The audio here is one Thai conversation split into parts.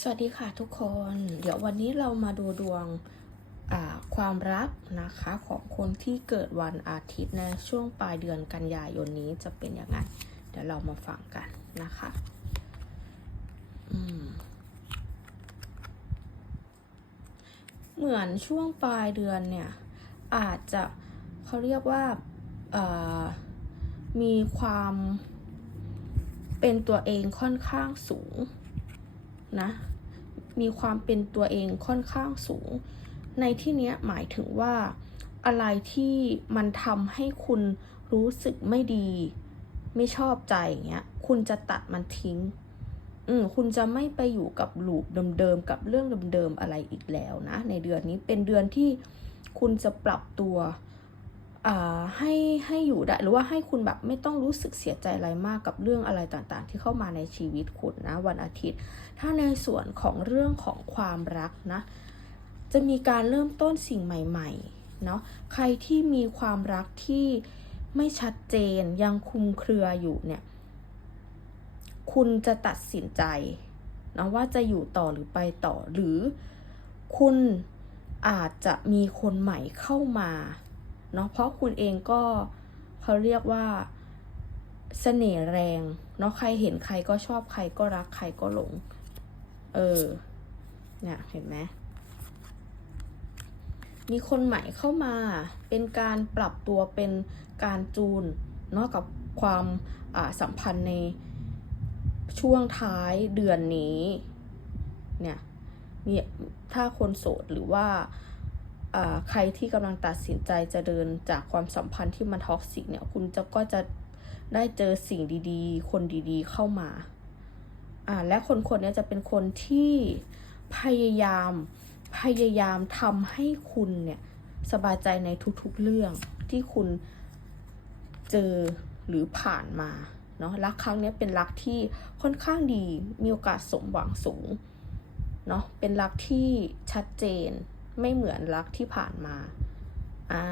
สวัสดีค่ะทุกคน เดี๋ยววันนี้เรามาดูดวงความรักนะคะของคนที่เกิดวันอาทิตย์ในช่วงปลายเดือนกันยายนนี้จะเป็นยังไง เดี๋ยวเรามาฟังกันนะคะเหมือนช่วงปลายเดือนเนี่ย อาจจะเขาเรียกว่ามีความเป็นตัวเองค่อนข้างสูง นะ มีความเป็นตัวเองค่อนข้างสูง ในที่เนี้ยหมายถึงว่า อะไรที่มันทำให้คุณรู้สึกไม่ดี ไม่ชอบใจอย่างเงี้ย คุณจะตัดมันทิ้ง อืมคุณจะไม่ไปอยู่กับลูปเดิมๆกับเรื่องเดิมๆอะไรอีกแล้วนะ ในเดือนนี้เป็นเดือนที่คุณจะปรับตัว ให้ให้อยู่ได้หรือว่าให้คุณแบบไม่ต้องรู้สึกเสียใจอะไรมากกับเรื่องอะไรต่างๆ ที่เข้ามาในชีวิตคุณนะวันอาทิตย์ ถ้าในส่วนของเรื่องของความรักนะจะมีการเริ่มต้นสิ่งใหม่ๆเนาะใครที่มีความรักที่ไม่ชัดเจนยังคุมเครืออยู่เนี่ยคุณจะตัดสินใจนะว่าจะอยู่ต่อหรือไปต่อหรือคุณอาจจะมีคนใหม่เข้ามา เนาะเพราะคุณเองก็เขาเรียกว่าเสน่ห์แรงเนาะใครเห็นใครก็ชอบใครก็รักใครก็หลง เออเนี่ยเห็นไหมมีคนใหม่เข้ามาเป็นการปรับตัวเป็นการจูนเนาะกับความสัมพันธ์ในช่วงท้ายเดือนนี้เนี่ยมีถ้าคนโสดหรือว่า ใครที่กำลังตัดสินใจจะเดินจากความสัมพันธ์ที่มันท็อกซิกเนี่ย คุณจะก็จะได้เจอสิ่งดีๆ คนดีๆ เข้ามา อ่า และคนคนนี้จะเป็นคนที่พยายามพยายามทำให้คุณเนี่ย สบายใจในทุกๆเรื่องที่คุณเจอหรือผ่านมาเนาะรักครั้งนี้เป็นรักที่ค่อนข้างดีมีโอกาสสมหวังสูงเนาะเป็นรักที่ชัดเจน ไม่เหมือนรักที่ผ่านมา อ่า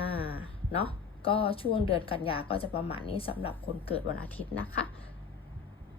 เนาะก็ช่วงเดือนกันยาก็จะประมาณนี้สำหรับคนเกิดวันอาทิตย์นะคะ